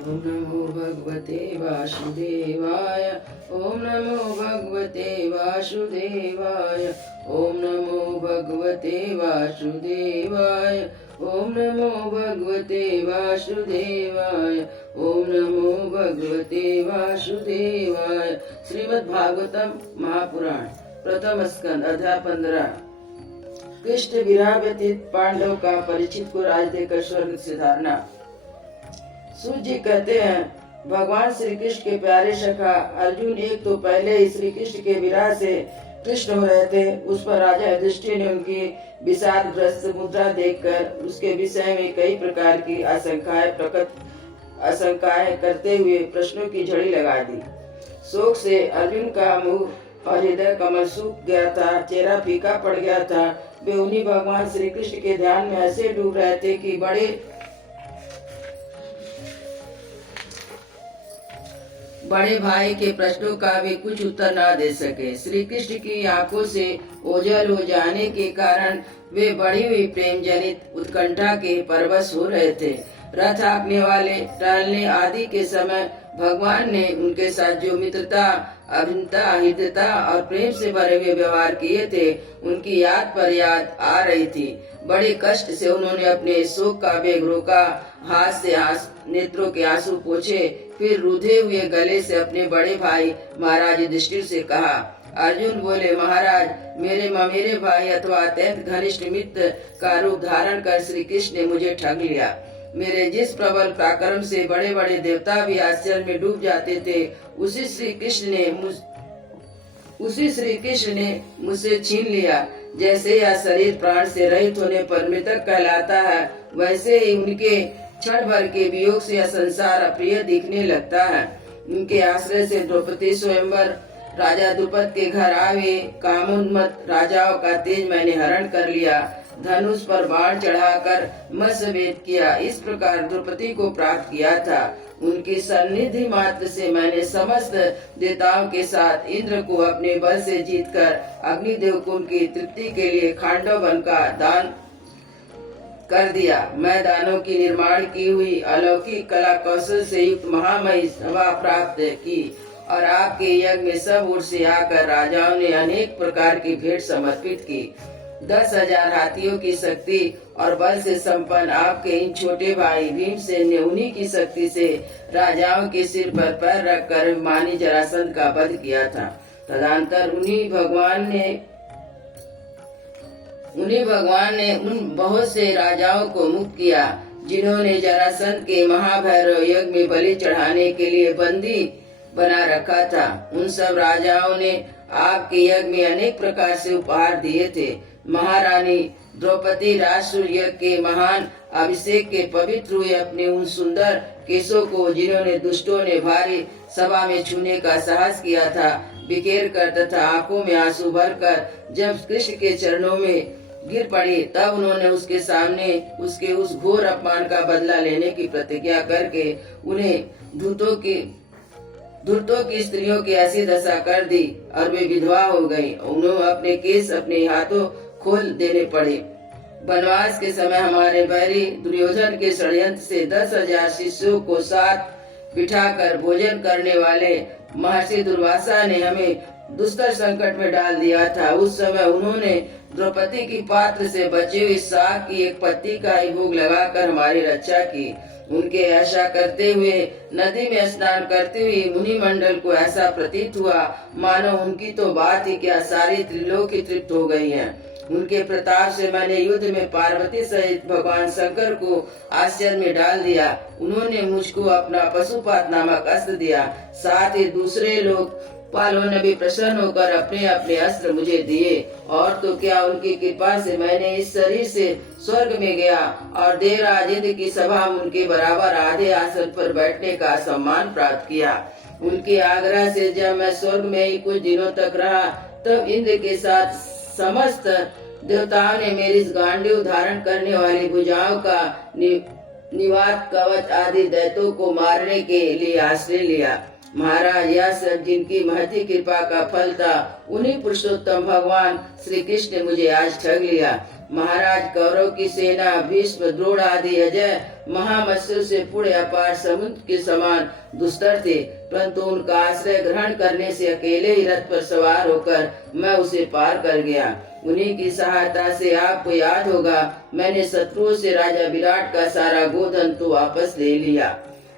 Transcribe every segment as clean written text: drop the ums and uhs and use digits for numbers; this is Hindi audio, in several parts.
ओम नमो भगवते वासुदेवाय। ओम नमो भगवते वासुदेवाय। ओम नमो भगवते वासुदेवाय। ओम नमो भगवते वासुदेवाय। ओम नमो भगवते वासुदेवाय। श्रीमद् भागवतम महापुराण प्रथम स्कंद अध्याय 15। कृष्ण विरह व्यतीत पांडव का परीक्षित को राज देकर स्वर्ग से धारना। सूत जी कहते हैं, भगवान श्री कृष्ण के प्यारे सखा अर्जुन एक तो पहले ही श्री कृष्ण के विरह से कृष्ण हो रहे थे। उस पर राजा युधिष्ठिर ने उनकी विषादग्रस्त मुद्रा देखकर उसके विषय में कई प्रकार की आशंकाएं करते हुए प्रश्नों की झड़ी लगा दी। शोक से अर्जुन का मुंह और हृदय कमल सूख गया था, चेहरा फीका पड़ गया था। वे उन्हीं भगवान श्री कृष्ण के ध्यान में ऐसे डूब रहे थे कि बड़े भाई के प्रश्नों का भी कुछ उत्तर न दे सके। श्री कृष्ण की आंखों से ओझल हो जाने के कारण वे बढ़ी हुई प्रेम जनित उत्कंठा के परवश हो रहे थे। रथ हाँकने वाले टहलने आदि के समय भगवान ने उनके साथ जो मित्रता, अभिन्नता, हृदयता और प्रेम से भरे हुए व्यवहार किए थे, उनकी याद पर याद आ रही थी। बड़े कष्ट से उन्होंने अपने शोक का वेग रोका, हाथ से नेत्रों के आंसू पोंछे, फिर रूधे हुए गले से अपने बड़े भाई महाराज युधिष्ठिर से कहा। अर्जुन बोले, महाराज, मेरे ममेरे भाई अथवा अत्यंत घनिष्ठ मित्र का रूप धारण कर श्री कृष्ण ने मुझे ठग लिया। मेरे जिस प्रबल पराक्रम से बड़े बड़े देवता भी आश्चर्य में डूब जाते थे, उसी श्री कृष्ण ने मुझसे छीन लिया। जैसे यह शरीर प्राण से रहित होने पर मृतक कहलाता है, वैसे ही उनके क्षण भर के वियोग से यह संसार अप्रिय दिखने लगता है। उनके आश्रय से द्रौपदी स्वयंवर राजा द्रुपद के घर आवे, कामोन्मत्त राजाओं का तेज मैंने हरण कर लिया, धनुष पर बाण चढ़ाकर मत्स्यवेद किया। इस प्रकार द्रौपदी को प्राप्त किया था। उनकी सन्निधि मात्र से मैंने समस्त देवताओं के साथ इंद्र को अपने बल से जीतकर अग्निदेव को उनकी तृप्ति के लिए खांडव वन का दान कर दिया। मैं दानों की निर्माण की हुई अलौकिक कला कौशल से युक्त महामयी सभा प्राप्त की और आपके यज्ञ में सब ओर से आकर राजाओं ने अनेक प्रकार की भेंट समर्पित की। 10,000 हाथियों की शक्ति और बल से संपन्न आपके इन छोटे भाई भीमसेन ने उन्हीं की शक्ति से राजाओं के सिर पर पैर रखकर मानी जरासंध का वध किया था। तदंतर उन्हीं भगवान ने उन बहुत से राजाओं को मुक्त किया जिन्होंने जरासंध के महाभैरव यज्ञ में बलि चढ़ाने के लिए बंदी बना रखा था। उन सब राजाओं ने आपके यज्ञ में अनेक प्रकार से उपहार दिए थे। महारानी द्रौपदी राजसूय यज्ञ के महान अभिषेक के पवित्र हुए अपने उन सुंदर केशों को, जिन्होंने दुष्टों ने भारी सभा में छूने का साहस किया था, बिखेर कर तथा आंखों में आंसू भरकर जब कृष्ण के चरणों में गिर पड़ी, तब उन्होंने उसके सामने उसके उस घोर अपमान का बदला लेने की प्रतिज्ञा करके उन्हें धूर्तों की स्त्रियों की ऐसी दशा कर दी और वे विधवा हो गईं। उन्होंने अपने केस अपने हाथों खोल देने पड़े। वनवास के समय हमारे बैरी दुर्योधन के षड्यंत्र से 10,000 शिष्यों को साथ बिठाकर भोजन करने वाले महर्षि दुर्वासा ने हमें दुष्कर संकट में डाल दिया था। उस समय उन्होंने द्रौपदी की पात्र से बचे हुए साग की एक पत्ती का ही भोग लगाकर हमारी रक्षा की। उनके ऐसा करते हुए नदी में स्नान करते हुए मुनि मंडल को ऐसा प्रतीत हुआ मानो उनकी तो बात ही क्या, सारी त्रिलोकी तृप्त हो गई है। उनके प्रताप से मैंने युद्ध में पार्वती सहित भगवान शंकर को आश्चर्य में डाल दिया। उन्होंने मुझको अपना पशुपात नामक अस्त्र दिया। साथ ही दूसरे लोग पालों ने भी प्रसन्न होकर अपने अपने अस्त्र मुझे दिए। और तो क्या, उनकी कृपा से मैंने इस शरीर से स्वर्ग में गया और देवराज इंद्र की सभा में उनके बराबर आधे आसन पर बैठने का सम्मान प्राप्त किया। उनके आग्रह से जब मैं स्वर्ग में ही कुछ दिनों तक रहा, तब इंद्र के साथ समस्त देवताओं ने मेरी गांडीव धारण करने वाली भुजाओं का निवात कवच आदि दैत्यों को मारने के लिए आश्रय लिया। महाराज, यह सब जिनकी महती कृपा का फल था, उन्हीं पुरुषोत्तम भगवान श्री कृष्ण ने मुझे आज ठग लिया। महाराज, कौरव की सेना भीष्म, द्रोण आदि अजय महामत्स्यों से पूरे अपार समुद्र के समान दुस्तर थे, परंतु उनका आश्रय ग्रहण करने से अकेले ही रथ पर सवार होकर मैं उसे पार कर गया। उन्हीं की सहायता से आपको याद होगा, मैंने शत्रुओं से राजा विराट का सारा गोधन तो वापस ले लिया।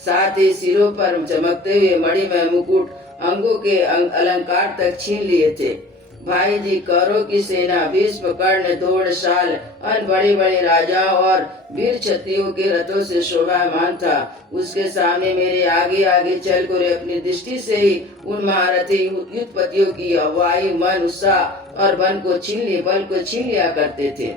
साथ ही सिरों पर चमकते हुए मणिमय मुकुट, अंगों के अलंकार तक छीन लिए थे। भाई जी, कौरव की सेना भीष्म, कर्ण, द्रोण, शाल, अन्य बड़े बड़े राजाओं और वीर क्षत्रियों के रथों से शोभामान था। उसके सामने मेरे आगे आगे चल कर अपनी दृष्टि से ही उन महारथी युद्धपतियों की वायु, मन, उत्साह और बल को छीन लिया करते थे।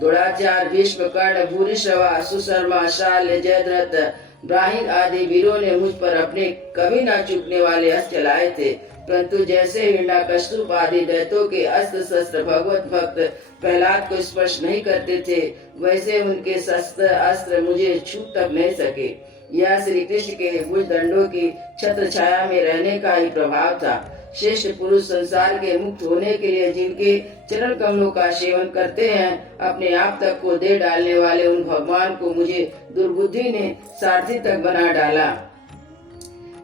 द्रोणाचार्य, भीष्म, कर्ण, भूरिश्रवा, सुशर्मा, शाल, जयद्रथ, ब्राह्मण आदि वीरों ने मुझ पर अपने कभी न चूकने वाले अस्त्र चलाए थे, परंतु जैसे हिरण्यकश्यप आदि दैत्यों के अस्त्र शस्त्र भगवत भक्त प्रहलाद को स्पर्श नहीं करते थे, वैसे उनके शस्त्र अस्त्र मुझे छू तक नहीं सके। यह श्री कृष्ण के भुज दंडों की छत्र छाया में रहने का ही प्रभाव था। श्रेष्ठ पुरुष संसार के मुक्त होने के लिए जिनके चरण कमलों का सेवन करते हैं, अपने आप तक को दे डालने वाले उन भगवान को मुझे दुर्बुद्धि ने सारथी तक बना डाला।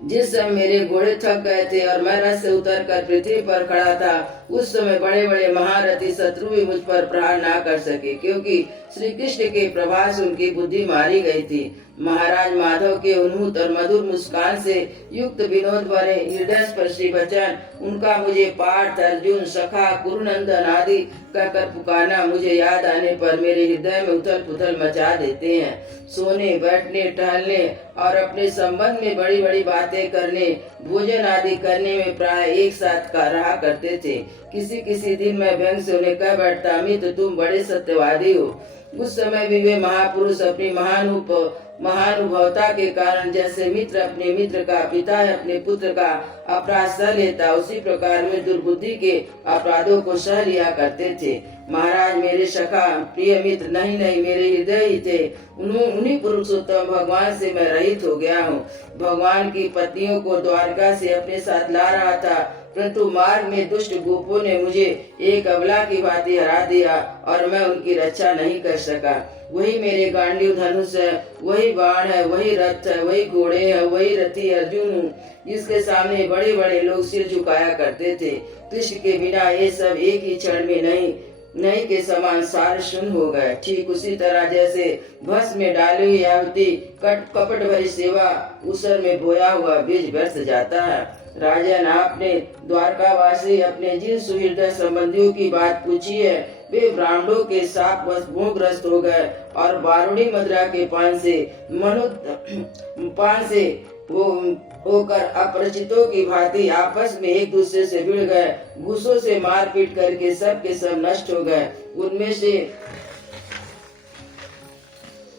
जिस समय मेरे घोड़े थक गए थे और मैं रथ से उतरकर पृथ्वी पर खड़ा था, उस समय बड़े बड़े महारथी शत्रु भी मुझ पर प्रहार न कर सके, क्योंकि श्री कृष्ण के प्रभास उनकी बुद्धि मारी गई थी। महाराज, माधव के उन्मुक्त और मधुर मुस्कान से युक्त विनोद भरे हृदय स्पर्शी वचन, उनका मुझे पार्थ, अर्जुन, सखा, कुरुनंदन आदि कहकर पुकारना मुझे याद आने पर मेरे हृदय में उथल पुथल मचा देते हैं। सोने, बैठने, टहलने और अपने संबंध में बड़ी बड़ी बातें करने, भोजन आदि करने में प्राय एक साथ का रहा करते थे। किसी किसी दिन मैं व्यंग से उन्हें कह बैठता, मित्र तुम बड़े सत्यवादी हो। उस समय भी वे महापुरुष अपनी महानुभवता के कारण जैसे मित्र अपने मित्र का, पिता अपने पुत्र का अपराध सह लेता, उसी प्रकार वे दुर्बुद्धि के अपराधों को सह लिया करते थे। महाराज, मेरे सखा प्रिय मित्र नहीं मेरे हृदय ही थे। उन्हीं पुरुषोत्तम भगवान से मैं रहित हो गया हूँ। भगवान की पत्नियों को द्वारका से अपने साथ ला रहा था, परंतु मार्ग में दुष्ट गोपों ने मुझे एक अबला की भांति हरा दिया और मैं उनकी रक्षा नहीं कर सका। वही मेरे गांडीव धनुष है, वही बाण है, वही रथ है, वही घोड़े है, वही रथी अर्जुन हूँ, जिसके सामने बड़े बड़े लोग सिर झुकाया करते थे। कृष्ण के बिना ये सब एक ही क्षण में नहीं के समान सार शून्य हो गए। ठीक उसी तरह जैसे भस्म में डाली हुई आहुति कपट भरी सेवा उसर में बोया हुआ बीज व्यर्थ जाता है। राजन, आपने द्वारकावासी अपने जिन सुहृदय संबंधियों की बात पूछी है, वे ब्राह्मणों के साथ मोहग्रस्त हो गए और बारूणी मदिरा के पान से होकर अपरिचितों की भांति आपस में एक दूसरे से भिड़ गए। घूसों से मारपीट करके सब के सब नष्ट हो गए।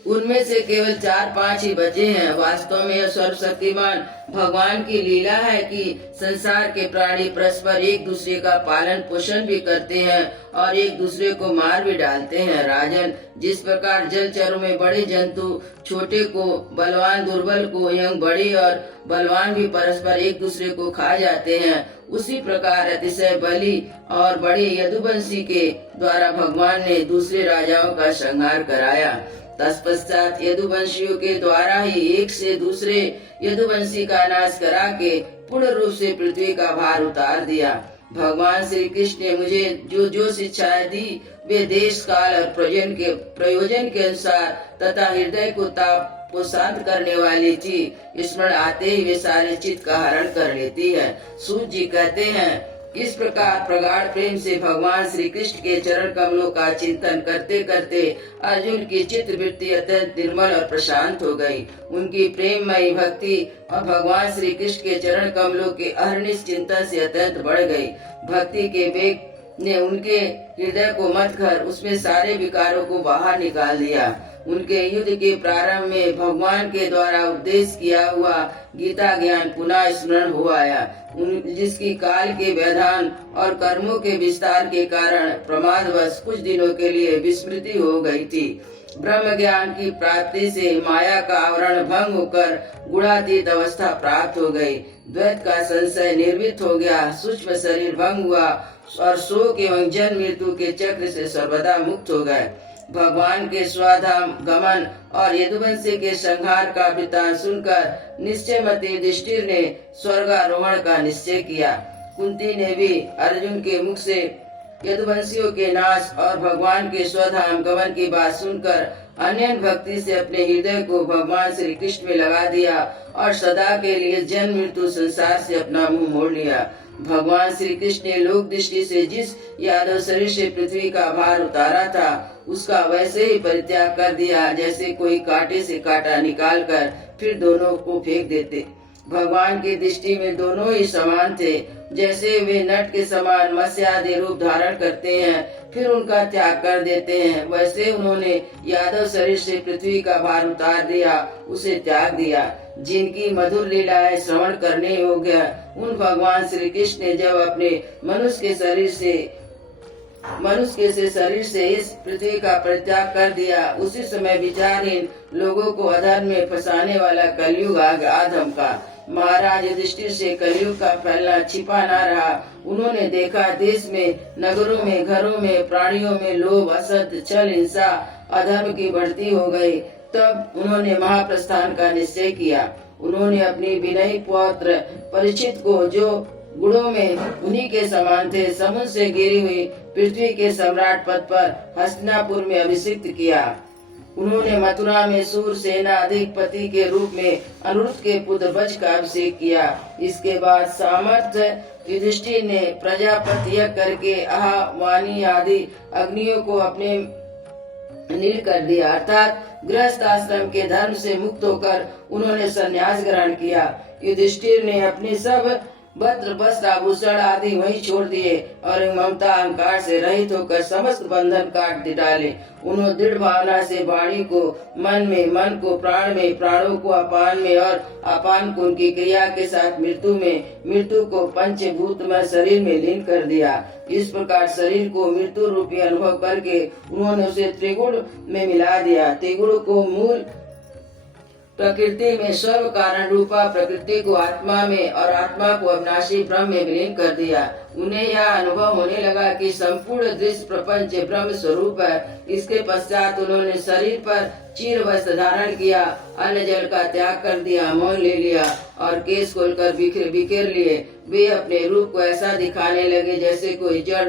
उनमें से केवल 4-5 ही बचे हैं। वास्तव में यह सर्वशक्तिमान भगवान की लीला है कि संसार के प्राणी परस्पर एक दूसरे का पालन पोषण भी करते हैं और एक दूसरे को मार भी डालते हैं। राजन, जिस प्रकार जलचरों में बड़े जंतु छोटे को, बलवान दुर्बल को एवं बड़े और बलवान भी परस्पर एक दूसरे को खा जाते हैं, उसी प्रकार अतिशय बली और बड़े यदुवंशी के द्वारा भगवान ने दूसरे राजाओं का संहार कराया। तत्पश्चात यदुवंशियों के द्वारा ही एक से दूसरे यदुवंशी का नाश करा के पूर्ण रूप से पृथ्वी का भार उतार दिया। भगवान श्री कृष्ण ने मुझे जो शिक्षाएं दी, वे देश काल और प्रयोजन के अनुसार तथा हृदय को ताप को शांत करने वाली थी। स्मरण आते ही वे सारे चित्त का हरण कर लेती है। सूत जी कहते हैं, इस प्रकार प्रगाढ़ प्रेम से भगवान श्री कृष्ण के चरण कमलों का चिंतन करते करते अर्जुन की चित्त वृत्ति अत्यंत निर्मल और प्रशांत हो गई। उनकी प्रेममयी भक्ति और भगवान श्री कृष्ण के चरण कमलों के अहर्निश चिंतन से अत्यंत बढ़ गई। भक्ति के वेग ने उनके हृदय को मत कर उसमें सारे विकारों को बाहर निकाल दिया। उनके युद्ध के प्रारंभ में भगवान के द्वारा उपदेश किया हुआ गीता ज्ञान पुनः स्मरण हो आया, जिसकी काल के व्यवधान और कर्मों के विस्तार के कारण प्रमादवश कुछ दिनों के लिए विस्मृति हो गई थी। ब्रह्म ज्ञान की प्राप्ति से माया का आवरण भंग होकर गुणातीत अवस्था प्राप्त हो गई। द्वैत का संशय निर्मित हो गया, सूक्ष्म शरीर भंग हुआ और शोक एवं जन्म मृत्यु के चक्र से सर्वदा मुक्त हो गए। भगवान के स्वधाम गमन और यदुवंशी के संहार का वृत्तांत सुनकर निश्चयमती युधिष्ठिर ने स्वर्गारोहण का निश्चय किया। कुंती ने भी अर्जुन के मुख से यदुवंशियों के नाश और भगवान के स्वधाम गमन की बात सुनकर अनन्य भक्ति से अपने हृदय को भगवान श्री कृष्ण में लगा दिया और सदा के लिए जन्म मृत्यु संसार से अपना मुंह मोड़ लिया। भगवान श्री कृष्ण ने लोक दृष्टि से जिस यादव शरीर से पृथ्वी का भार उतारा था उसका वैसे ही परित्याग कर दिया जैसे कोई कांटे से कांटा निकाल कर फिर दोनों को फेंक देते। भगवान की दृष्टि में दोनों ही समान थे। जैसे वे नट के समान मत्स्य आदि रूप धारण करते हैं फिर उनका त्याग कर देते हैं, वैसे उन्होंने यादव शरीर से पृथ्वी का भार उतार दिया, उसे त्याग दिया। जिनकी मधुर लीलाएं श्रवण करने योग्य उन भगवान श्री कृष्ण ने जब अपने मनुष्य के शरीर से इस पृथ्वी का परित्याग कर दिया, उसी समय विचारहीन लोगों को अधर्म में फंसाने वाला कलयुग आ धमका। महाराज युधिष्ठिर से कलयुग का फैलना छिपा न रहा। उन्होंने देखा देश में, नगरों में, घरों में, प्राणियों में लोभ, असत्य, छल, हिंसा, अधर्म की बढ़ती हो गई। तब उन्होंने महाप्रस्थान का निश्चय किया। उन्होंने अपनी विनयी पौत्र परीक्षित को, जो गुणों में उन्हीं के समान थे, समुद्र से घिरी हुई पृथ्वी के सम्राट पद पर हस्तिनापुर में अभिषिक्त किया। उन्होंने मथुरा में सूर सेना अधिपति के रूप में अनिरुद्ध के पुत्र वज्र का अभिषेक किया। इसके बाद सामर्थ्य युधिष्ठिर ने प्रजापति यज्ञ करके आह, वाणी आदि अग्नियों को अपने नील कर दिया, अर्थात गृहस्थ आश्रम के धर्म से मुक्त होकर उन्होंने संन्यास ग्रहण किया। युधिष्ठिर ने अपने सब वस्त्र आभूषण आदि वहीं छोड़ दिए और ममता अहंकार से रहित होकर समस्त बंधन काट डाले। उन्होंने दृढ़ भावना से वाणी को मन में, मन को प्राण में, प्राणों को अपान में और अपान को उनकी क्रिया के साथ मृत्यु में, मृत्यु को पंचभूत में शरीर में लीन कर दिया। इस प्रकार शरीर को मृत्यु रूपी अनुभव करके उन्होंने उसे त्रिगुण में मिला दिया। त्रिगुण को मूल प्रकृति में, सर्व कारण रूपा प्रकृति को आत्मा में और आत्मा को अविनाशी ब्रह्म में विलीन कर दिया। उन्हें यह अनुभव होने लगा कि संपूर्ण दृश्य प्रपंच ब्रह्म स्वरूप है। इसके पश्चात उन्होंने शरीर पर चीर वस्त्र धारण किया, अन्न जल का त्याग कर दिया, मौन ले लिया और केश खोलकर बिखेर लिए। वे अपने रूप को ऐसा दिखाने लगे जैसे कोई जड़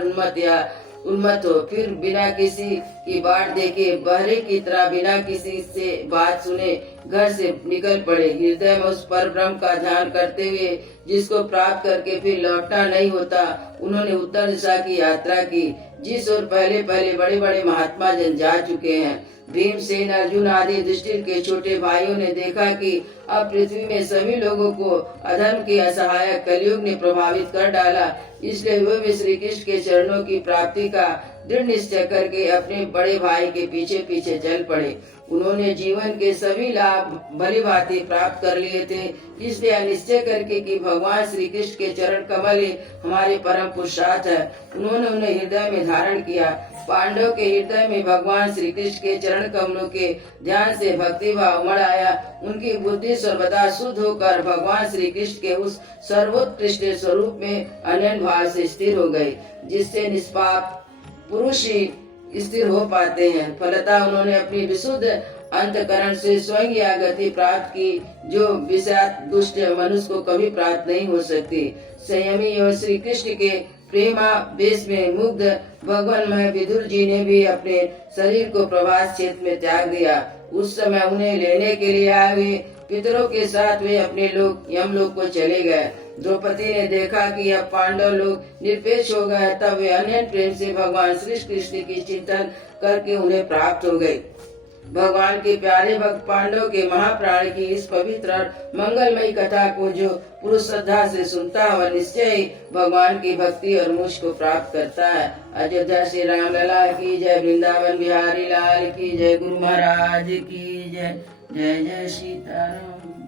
उन्मत्त हो। फिर बिना किसी की बाट देखे, बहरे की तरह बिना किसी से बात सुने घर से निकल पड़े। हृदय में उस पर ब्रह्म का ध्यान करते हुए, जिसको प्राप्त करके फिर लौटना नहीं होता, उन्होंने उत्तर दिशा की यात्रा की, जिस ओर पहले पहले बड़े बड़े महात्मा जन जा चुके हैं। भीमसेन, अर्जुन आदि युधिष्ठिर के छोटे भाइयों ने देखा कि अब पृथ्वी में सभी लोगों को अधर्म के असहायक कलयुग ने प्रभावित कर डाला। इसलिए वे भी श्री कृष्ण के चरणों की प्राप्ति का दृढ़ निश्चय करके अपने बड़े भाई के पीछे पीछे चल पड़े। उन्होंने जीवन के सभी लाभ भली भांति प्राप्त कर लिए थे। इसलिए निश्चय करके कि भगवान श्री कृष्ण के चरण कमल ही हमारे परम पुरुषार्थ है, उन्होंने उन्हें हृदय में धारण किया। पांडव के हृदय में भगवान श्री कृष्ण के चरण कमलों के ध्यान से भक्ति भाव उमड़ आया। उनकी बुद्धि सर्वदा शुद्ध होकर भगवान श्री कृष्ण के उस सर्वोत्कृष्ट स्वरूप में अनन्य भाव से स्थिर हो गई, जिससे निष्पाप पुरुष ही स्थिर हो पाते हैं। फलतः उन्होंने अपनी विशुद्ध अंतकरण से स्वयं यह गति प्राप्त की, जो विषाद दुष्ट मनुष्य को कभी प्राप्त नहीं हो सकती। संयमी एवं श्री कृष्ण के प्रेमावेश में मुग्ध भगवान विदुर जी ने भी अपने शरीर को प्रवास क्षेत्र में त्याग दिया। उस समय उन्हें लेने के लिए आए हुए पितरों के साथ वे अपने लोग यमलोक को चले गए। द्रौपदी ने देखा कि अब पांडव लोग निरपेक्ष हो गए, तब वे अनन्य प्रेम से भगवान श्री कृष्ण की चिंतन करके उन्हें प्राप्त हो गई। भगवान के प्यारे भक्त पांडव के महाप्राण की इस पवित्र मंगलमयी कथा को जो पुरुष श्रद्धा से सुनता है, वह निश्चय ही भगवान की भक्ति और मोक्ष को प्राप्त करता है। अयोध्या श्री राम लला की जय, वृंदावन बिहारी लाल की जय, गुरु महाराज की जय। जय जय सीताराम।